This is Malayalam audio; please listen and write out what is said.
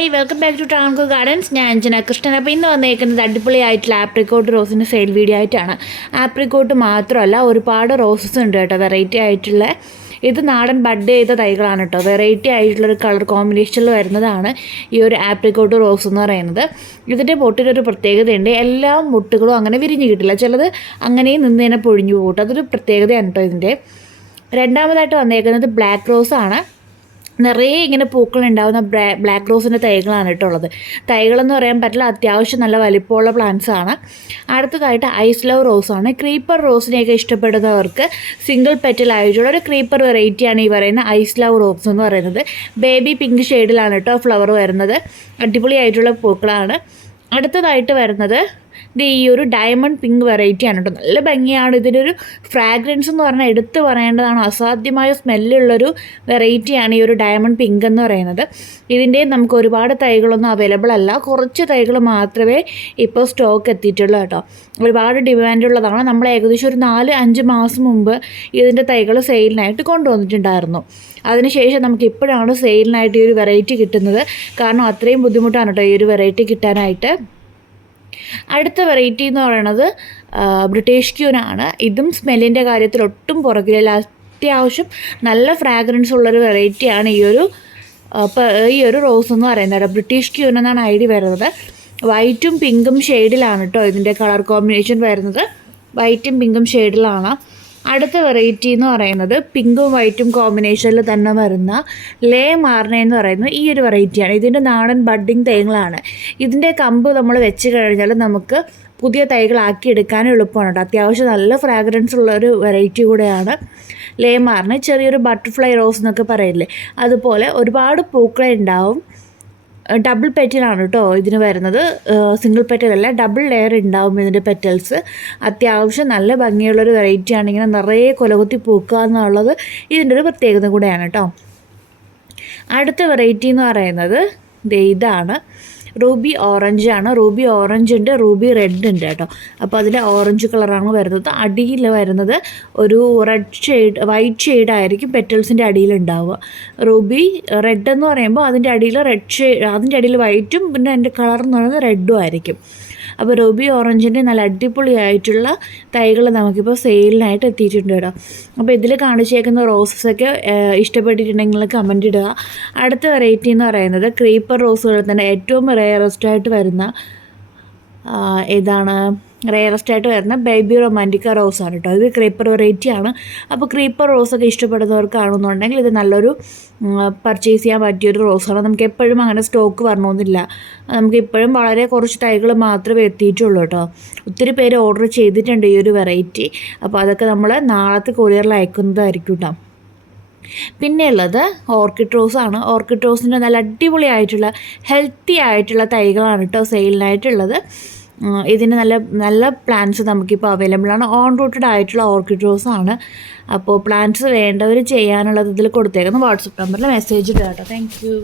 Hi welcome back to Travancore gardens. ഞാൻ അഞ്ജന കൃഷ്ണൻ. അപ്പോൾ ഇന്ന് വന്നേക്കുന്നത് അടിപൊളിയായിട്ടുള്ള ആപ്രിക്കോട്ട് റോസിൻ്റെ സെയിൽ വീഡിയോ ആയിട്ടാണ്. ആപ്രിക്കോട്ട് മാത്രമല്ല, ഒരുപാട് റോസസ് ഉണ്ട് കേട്ടോ, വെറൈറ്റി ആയിട്ടുള്ള. ഇത് നാടൻ ബഡ് ചെയ്ത തൈകളാണ് കേട്ടോ. വെറൈറ്റി ആയിട്ടുള്ളൊരു കളർ കോമ്പിനേഷനിൽ വരുന്നതാണ് ഈ ഒരു ആപ്രിക്കോട്ട് റോസ് എന്ന് പറയുന്നത്. ഇതിൻ്റെ പൊട്ടിനൊരു പ്രത്യേകതയുണ്ട്, എല്ലാ മുട്ടുകളും അങ്ങനെ വിരിഞ്ഞ് കിട്ടില്ല, ചിലത് അങ്ങനെയും നിന്ന് തന്നെ പൊഴിഞ്ഞു പോകട്ടെ. അതൊരു പ്രത്യേകതയാണ് കേട്ടോ ഇതിൻ്റെ. രണ്ടാമതായിട്ട് വന്നേക്കുന്നത് ബ്ലാക്ക് റോസാണ്. നിറയെ ഇങ്ങനെ പൂക്കളുണ്ടാകുന്ന ബ്ലാക്ക് റോസിൻ്റെ തൈകളാണ് കേട്ടോ ഉള്ളത്. തൈകളെന്ന് പറയാൻ പറ്റില്ല, അത്യാവശ്യം നല്ല വലിപ്പമുള്ള പ്ലാന്റ്സ് ആണ്. അടുത്തതായിട്ട് ഐസ് ലവ് റോസാണ്. ക്രീപ്പർ റോസിനെയൊക്കെ ഇഷ്ടപ്പെടുന്നവർക്ക് സിംഗിൾ പെറ്റൽ ആയിട്ടുള്ള ഒരു ക്രീപ്പർ വെറൈറ്റിയാണ് ഈ പറയുന്ന ഐസ് ലവ് റോസ് എന്ന് പറയുന്നത്. ബേബി പിങ്ക് ഷെയ്ഡിലാണ് കേട്ടോ ഫ്ലവർ വരുന്നത്. അടിപൊളിയായിട്ടുള്ള പൂക്കളാണ്. അടുത്തതായിട്ട് വരുന്നത് ഈ ഒരു ഡയമണ്ട് പിങ്ക് വെറൈറ്റിയാണ് കേട്ടോ. നല്ല ഭംഗിയാണ്. ഇതിനൊരു ഫ്രാഗ്രൻസ് എന്ന് പറഞ്ഞാൽ എടുത്ത് പറയേണ്ടതാണ്. അസാധ്യമായ സ്മെല്ലുള്ളൊരു വെറൈറ്റിയാണ് ഈ ഒരു ഡയമണ്ട് പിങ്ക് എന്ന് പറയുന്നത്. ഇതിൻ്റെ നമുക്ക് ഒരുപാട് തൈകളൊന്നും അവൈലബിൾ അല്ല, കുറച്ച് തൈകൾ മാത്രമേ ഇപ്പോൾ സ്റ്റോക്ക് എത്തിയിട്ടുള്ളൂ കേട്ടോ. ഒരുപാട് ഡിമാൻഡുള്ളതാണ്. നമ്മൾ ഏകദേശം ഒരു 4-5 മാസം മുമ്പ് ഇതിൻ്റെ തൈകൾ സെയിലിനായിട്ട് കൊണ്ടുവന്നിട്ടുണ്ടായിരുന്നു. അതിനുശേഷം നമുക്ക് ഇപ്പോഴാണ് സെയിലിനായിട്ട് ഈ ഒരു വെറൈറ്റി കിട്ടുന്നത്. കാരണം അത്രയും ബുദ്ധിമുട്ടാണ് കേട്ടോ ഈ ഒരു വെറൈറ്റി കിട്ടാനായിട്ട്. അടുത്ത വെറൈറ്റി എന്ന് പറയുന്നത് ബ്രിട്ടീഷ് ക്യൂനാണ്. ഇതും സ്മെല്ലിൻ്റെ കാര്യത്തിൽ ഒട്ടും പുറകിലല്ല, അത്യാവശ്യം നല്ല ഫ്രാഗ്രൻസ് ഉള്ളൊരു വെറൈറ്റിയാണ് ഈ ഒരു റോസ് എന്ന് പറയുന്നത്. ബ്രിട്ടീഷ് ക്യൂൻ എന്നാണ് ഐഡി വരുന്നത്. വൈറ്റും പിങ്കും ഷെയ്ഡിലാണ് കേട്ടോ ഇതിൻ്റെ കളർ കോമ്പിനേഷൻ വരുന്നത്. വൈറ്റും പിങ്കും ഷെയ്ഡിലാണ്. അടുത്ത വെറൈറ്റി എന്ന് പറയുന്നത് പിങ്കും വൈറ്റും കോമ്പിനേഷനിൽ തന്നെ വരുന്ന ലേ മാർണ എന്ന് പറയുന്നത് ഈ ഒരു വെറൈറ്റിയാണ്. ഇതിൻ്റെ നാടൻ ബഡ്ഡിങ് തൈകളാണ്. ഇതിൻ്റെ കമ്പ് നമ്മൾ വെച്ച് കഴിഞ്ഞാൽ നമുക്ക് പുതിയ തൈകളാക്കി എടുക്കാനും എളുപ്പമാണ് കേട്ടോ. അത്യാവശ്യം നല്ല ഫ്രാഗ്രൻസ് ഉള്ളൊരു വെറൈറ്റി കൂടെയാണ് ലേ മാർണ. ചെറിയൊരു ബട്ടർഫ്ലൈ റോസ് എന്നൊക്കെ പറയില്ലേ, അതുപോലെ ഒരുപാട് പൂക്കളെ ഉണ്ടാവും. ഡബിൾ പെറ്റലാണ് കേട്ടോ ഇതിന് വരുന്നത്, സിംഗിൾ പെറ്റലല്ല, ഡബിൾ ലെയർ ഉണ്ടാവും ഇതിൻ്റെ പെറ്റൽസ്. അത്യാവശ്യം നല്ല ഭംഗിയുള്ളൊരു വെറൈറ്റിയാണ്. ഇങ്ങനെ നിറയെ കൊലകുത്തി പൂക്കുക എന്നുള്ളത് ഇതിൻ്റെ ഒരു പ്രത്യേകത കൂടെയാണ് കേട്ടോ. അടുത്ത വെറൈറ്റി എന്ന് പറയുന്നത് ഇതാണ് റൂബി ഓറഞ്ച് ആണ്. റൂബി ഓറഞ്ച് ഉണ്ട്, റൂബി റെഡ് ഉണ്ട് കേട്ടോ. അപ്പോൾ അതിൽ ഓറഞ്ച് കളറാണ് വരുന്നത്. അടിയിൽ വരുന്നത് ഒരു റെഡ് ഷെയ്ഡ്, വൈറ്റ് ഷെയ്ഡായിരിക്കും പെറ്റൽസിൻ്റെ അടിയിലുണ്ടാവുക. റൂബി റെഡ് എന്ന് പറയുമ്പോൾ അതിൻ്റെ അടിയിൽ റെഡ് ഷെയ്ഡ്, അതിൻ്റെ അടിയിൽ വൈറ്റും പിന്നെ അതിൻ്റെ കളർ എന്ന് പറയുന്നത് റെഡും ആയിരിക്കും. അപ്പോൾ റൂബി ഓറഞ്ചിൻ്റെ നല്ല അടിപൊളിയായിട്ടുള്ള തൈകൾ നമുക്കിപ്പോൾ സെയിലിനായിട്ട് എത്തിയിട്ടുണ്ട് കേട്ടോ. അപ്പോൾ ഇതിൽ കാണിച്ചേക്കുന്ന റോസസൊക്കെ ഇഷ്ടപ്പെട്ടിട്ടുണ്ടെങ്കിൽ കമൻ്റ് ഇടുക. അടുത്ത വെറൈറ്റി എന്ന് പറയുന്നത് ക്രീപ്പർ റോസുകളിൽ തന്നെ ഏറ്റവും റെയറസ്റ്റായിട്ട് വരുന്ന റെയറസ്റ്റായിട്ട് വരുന്ന ബേബി റൊമാൻറ്റിക്ക റോസാണ് കേട്ടോ. ഇത് ക്രീപ്പർ വെറൈറ്റിയാണ്. അപ്പോൾ ക്രീപ്പർ റോസൊക്കെ ഇഷ്ടപ്പെടുന്നവർക്കാണെന്നുണ്ടെങ്കിൽ ഇത് നല്ലൊരു പർച്ചേസ് ചെയ്യാൻ പറ്റിയൊരു റോസാണ്. നമുക്ക് എപ്പോഴും അങ്ങനെ സ്റ്റോക്ക് വരണമെന്നില്ല. നമുക്ക് ഇപ്പോഴും വളരെ കുറച്ച് തൈകൾ മാത്രമേ എത്തിയിട്ടുള്ളൂ കേട്ടോ. ഒത്തിരി പേര് ഓർഡർ ചെയ്തിട്ടുണ്ട് ഈ ഒരു വെറൈറ്റി. അപ്പോൾ അതൊക്കെ നമ്മൾ നാളത്തെ കൊറിയറിൽ അയക്കുന്നതായിരിക്കും കേട്ടോ. പിന്നെയുള്ളത് ഓർക്കിഡ് റോസാണ്. ഓർക്കിഡ് റോസിൻ്റെ നല്ല അടിപൊളിയായിട്ടുള്ള ഹെൽത്തി ആയിട്ടുള്ള തൈകളാണ് കേട്ടോ സെയിലിനായിട്ടുള്ളത്. ഇതിന് നല്ല പ്ലാന്റ്സ് നമുക്കിപ്പോൾ അവൈലബിൾ ആണ്. ഓൺ റൂട്ടഡ് ആയിട്ടുള്ള ഓർക്കിഡ് റോസാണ്. അപ്പോൾ പ്ലാന്റ്സ് വേണ്ടവർ ചെയ്യാനുള്ളത് ഇതിൽ കൊടുത്തേക്കുന്ന വാട്സപ്പ് നമ്പറിൽ മെസ്സേജ് ഇടുക കേട്ടോ. Thank you.